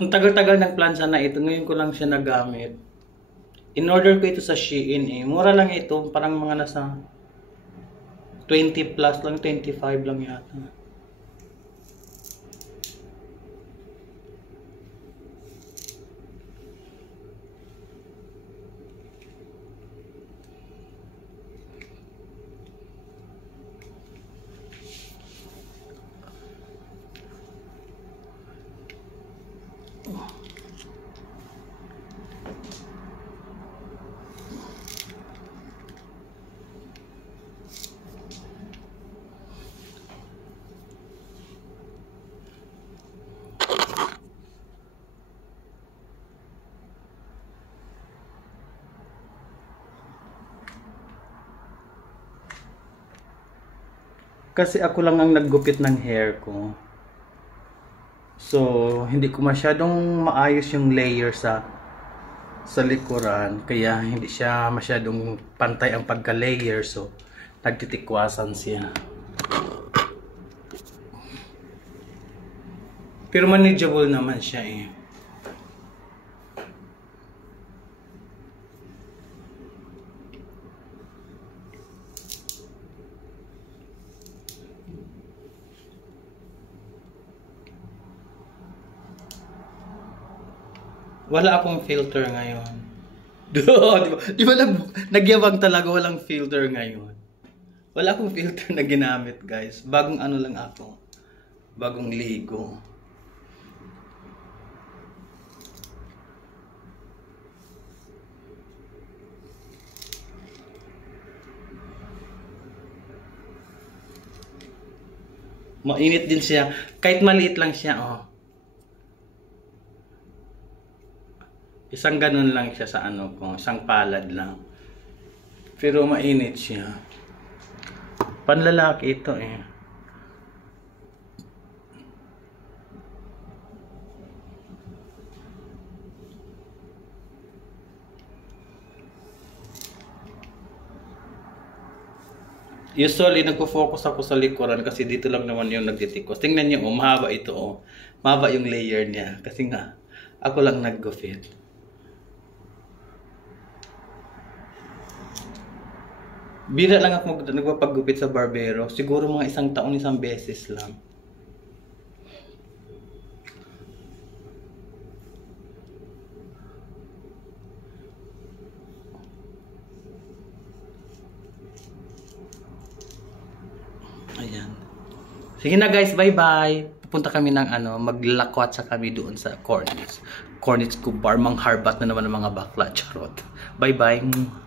Ang tagal-tagal ng plancha na ito, ngayon ko lang siya nagamit. In order ko ito sa Shein eh. Mura lang ito, parang mga nasa 20 plus lang, 25 lang yata. Kasi ako lang ang naggupit ng hair ko. So, hindi ko masyadong maayos yung layer sa likuran. Kaya hindi siya masyadong pantay ang pagka-layer. So, nagtitikwasan siya. Pero manageable naman siya eh. Wala akong filter ngayon. Di ba nagyabang talaga walang filter ngayon? Wala akong filter na ginamit, guys. Bagong ano lang ako. Bagong ligo. Mainit din siya. Kahit maliit lang siya, oh. Isang ganun lang siya sa ano ko, isang palad lang. Pero mainit siya. Panlalaki ito eh. Usually, nagpo-focus ako sa likuran kasi dito lang naman yung nagtitikos. Tingnan niyo, oh, mahaba ito, oh. Mahaba yung layer niya. Kasi nga, ako lang nag-gupit. Bira lang ako nagpapaggupit sa barbero. Siguro mga isang taon, isang beses lang. Ayan. Sige na guys, bye-bye. Pupunta kami ng ano, maglakwat sa kami doon sa Cornets. Cornets Kubar, mangharbat na naman ng mga bakla. Charot. Bye-bye.